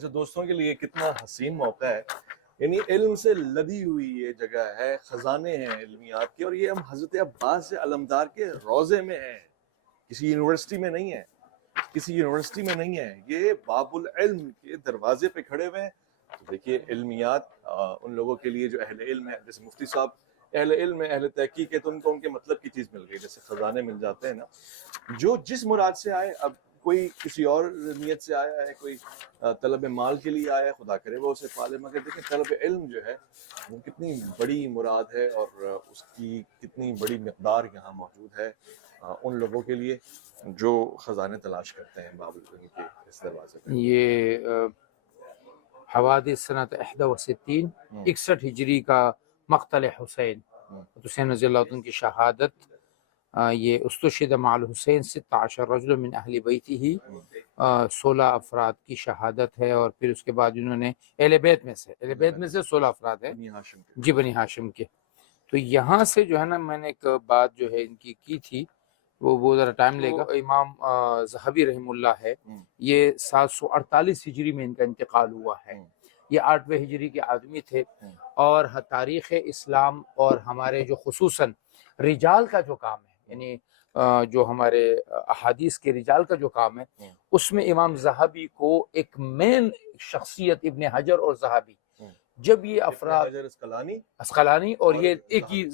اچھا دوستوں کے لیے کتنا حسین موقع ہے، یعنی علم سے لدی ہوئی یہ جگہ ہے، خزانے ہیں علمیات کے، اور یہ ہم حضرت عباس سے علمدار کے روضے میں ہیں، کسی یونیورسٹی میں نہیں ہے، کسی یونیورسٹی میں نہیں ہے، یہ باب العلم کے دروازے پہ کھڑے ہوئے ہیں۔ تو دیکھیے علمیات ان لوگوں کے لیے جو اہل علم ہے، جیسے مفتی صاحب اہل علم ہے، اہل تحقیق ہے، تو ان کو ان کے مطلب کی چیز مل گئی، جیسے خزانے مل جاتے ہیں نا، جو جس مراد سے آئے۔ اب کوئی کسی اور نیت سے آیا ہے، کوئی طلب مال کے لیے آیا ہے، خدا کرے وہ اسے پالے، مگر دیکھیں طلب علم جو ہے وہ کتنی بڑی مراد ہے، اور اس کی کتنی بڑی مقدار یہاں موجود ہے ان لوگوں کے لیے جو خزانے تلاش کرتے ہیں باب العلم کے اس دروازے پہ۔ یہ حوادث سنت 61 61 ہجری کا مقتل حسین رضی اللہ عنہ کی شہادت، یہ استشہد مع الحسین 16 رجل من اہل بیتہ ہی، 16 افراد کی شہادت ہے، اور پھر اس کے بعد انہوں نے اہل بیت میں سے 16 افراد ہیں بنی ہاشم کے۔ جی، بنی ہاشم کے۔ تو یہاں سے جو ہے نا، میں نے ایک بات جو ہے ان کی تھی، وہ ذرا ٹائم لے گا۔ امام ذہبی رحم اللہ ہے، یہ 748 ہجری میں ان کا انتقال ہوا ہے، یہ 8ویں ہجری کے آدمی تھے، اور تاریخ اسلام اور ہمارے جو خصوصاً رجال کا جو کام ہے، یعنی جو ہمارے احادیث کے رجال کا جو کام ہے، اس میں امام ذہبی کو ایک مین شخصیت ابن حجر اور ذہبی، جب یہ افراد اسقلانی اور یہ ایک ہی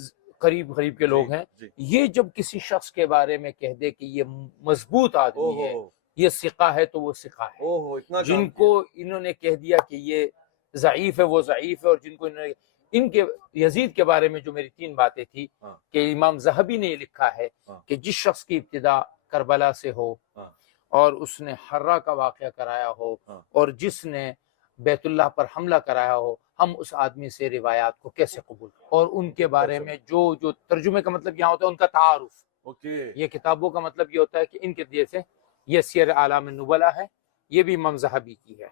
قریب کے لوگ ہیں، یہ جب کسی شخص کے بارے میں کہہ دے کہ یہ مضبوط آدمی ہے، یہ ثقہ ہے، تو وہ ثقہ ہے۔ جن کو انہوں نے کہہ دیا کہ یہ ضعیف ہے، وہ ضعیف ہے، اور جن کو انہوں نے ان کے یزید کے بارے میں جو میری 3 باتیں تھی کہ امام ذہبی نے یہ لکھا ہے کہ جس شخص کی ابتدا کربلا سے ہو اور اس نے حرہ کا واقعہ کرایا ہو اور جس نے بیت اللہ پر حملہ کرایا ہو، ہم اس آدمی سے روایات کو کیسے قبول، اور ان کے بارے میں جو ترجمے کا مطلب یہاں ہوتا ہے ان کا تعارف۔ یہ کتابوں کا مطلب یہ ہوتا ہے کہ ان کے جیسے یہ سیر اعلام النبلا ہے، یہ بھی امام ذہبی کی ہے،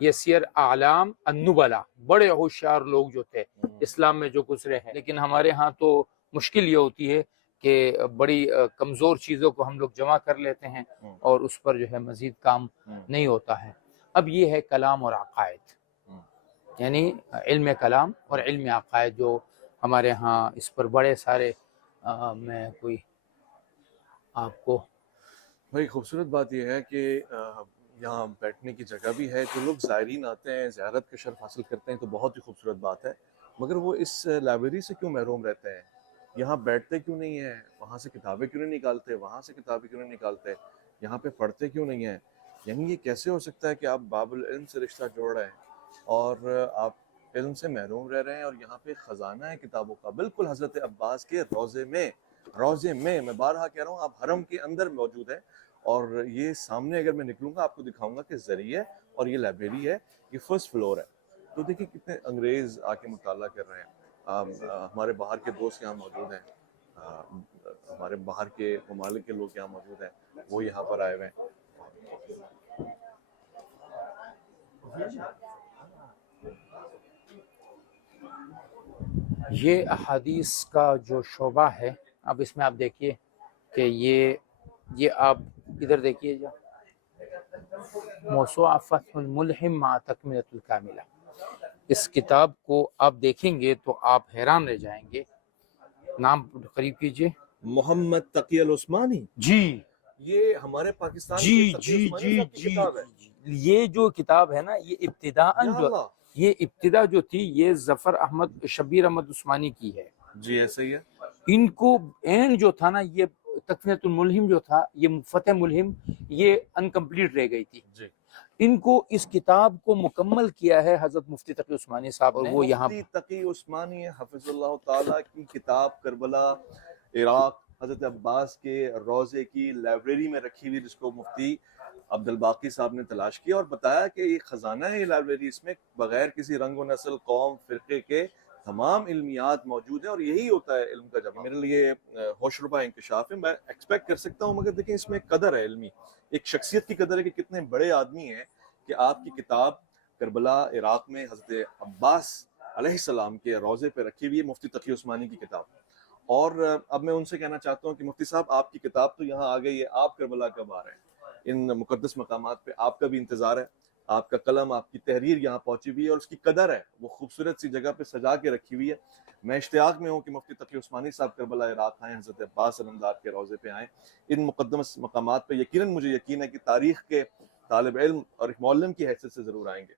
یہ سیر اعلام النبلا، بڑے ہوشیار لوگ جو تھے اسلام میں جو گزرے ہیں۔ لیکن ہمارے ہاں تو مشکل یہ ہوتی ہے کہ بڑی کمزور چیزوں کو ہم لوگ جمع کر لیتے ہیں اور اس پر جو ہے مزید کام نہیں ہوتا ہے۔ اب یہ ہے کلام اور عقائد، یعنی علم کلام اور علم عقائد، جو ہمارے ہاں اس پر بڑے سارے میں کوئی آپ کو بھائی خوبصورت بات یہ ہے کہ یہاں بیٹھنے کی جگہ بھی ہے، جو لوگ زائرین آتے ہیں زیارت کا شرف حاصل کرتے ہیں تو بہت ہی خوبصورت بات ہے، مگر وہ اس لائبریری سے کیوں محروم رہتے ہیں؟ یہاں بیٹھتے کیوں نہیں ہیں؟ وہاں سے کتابیں کیوں نہیں نکالتے؟ وہاں سے کتابیں کیوں نہیں نکالتے؟ یہاں پہ پڑھتے کیوں نہیں ہیں؟ یعنی یہ کیسے ہو سکتا ہے کہ آپ باب العلم سے رشتہ جوڑ رہے ہیں اور آپ علم سے محروم رہ رہے ہیں، اور یہاں پہ خزانہ ہے کتابوں کا، بالکل حضرت عباس کے روضے میں میں بارہا کہہ رہا ہوں، آپ حرم کے اندر موجود ہے، اور یہ سامنے اگر میں نکلوں گا آپ کو دکھاؤں گا کہ ذریعہ اور یہ لائبریری ہے، یہ فرسٹ فلور ہے۔ تو دیکھیں کتنے انگریز آ کے مطالعہ کر رہے ہیں، ہمارے باہر کے دوست یہاں موجود ہیں، ہمارے باہر کے ممالک کے لوگ یہاں موجود ہیں، وہ یہاں پر آئے ہوئے ہیں۔ یہ احادیث کا جو شعبہ ہے، اب اس میں آپ دیکھیے کہ یہ آپ ادھر دیکھیے جا موسوعہ فتح الملہم مع تکملۃ الکاملہ، اس کتاب کو آپ دیکھیں گے تو آپ حیران رہ جائیں گے۔ نام قریب کیجئے، محمد تقی العثمانی، جی یہ ہمارے پاکستان جی کی تقی جی عثمانی جی صاحب کی جی کتاب ہے۔ یہ جو کتاب ہے نا، یہ ابتدا جو تھی یہ ظفر احمد شبیر احمد عثمانی کی ہے، جی ایسے ہی ہے۔ ان کو این جو تھا نا، یہ تکمیلۃ الملہم جو تھا، یہ فتح ملہم، یہ انکمپلیٹ رہ گئی تھی، جی ان کو اس کتاب کو مکمل کیا ہے حضرت مفتی تقی عثمانی صاحب نے، وہ یہاں مفتی تقی عثمانی حفظ اللہ تعالیٰ کی کتاب کربلا عراق حضرت عباس کے روضے کی لائبریری میں رکھی ہوئی، جس کو مفتی عبد الباقی صاحب نے تلاش کیا اور بتایا کہ یہ خزانہ ہے، یہ لائبریری، اس میں بغیر کسی رنگ و نسل، قوم، فرقے کے تمام علمیات موجود ہیں، اور یہی ہوتا ہے علم کا جب میرے لیے ہوش ربا انکشاف ہے، میں ایکسپیکٹ کر سکتا ہوں، مگر دیکھیں اس میں قدر ہے علمی، ایک شخصیت کی قدر ہے کہ کتنے بڑے آدمی ہیں کہ آپ کی کتاب کربلا عراق میں حضرت عباس علیہ السلام کے روضے پہ رکھی ہوئی ہے، مفتی تقی عثمانی کی کتاب۔ اور اب میں ان سے کہنا چاہتا ہوں کہ مفتی صاحب آپ کی کتاب تو یہاں آ گئی ہے، آپ کربلا کب آ رہے ہیں؟ ان مقدس مقامات پہ آپ کا بھی انتظار ہے، آپ کا قلم، آپ کی تحریر یہاں پہنچی ہوئی ہے اور اس کی قدر ہے، وہ خوبصورت سی جگہ پہ سجا کے رکھی ہوئی ہے. میں اشتیاق میں ہوں کہ مفتی تقی عثمانی صاحب کربلا عراق آئیں، حضرت عباس علمدار کے روضے پہ آئیں. ان مقدس مقامات پہ یقیناً مجھے یقین ہے کہ تاریخ کے طالب علم اور ایک معلم کی حیثیت سے ضرور آئیں گے.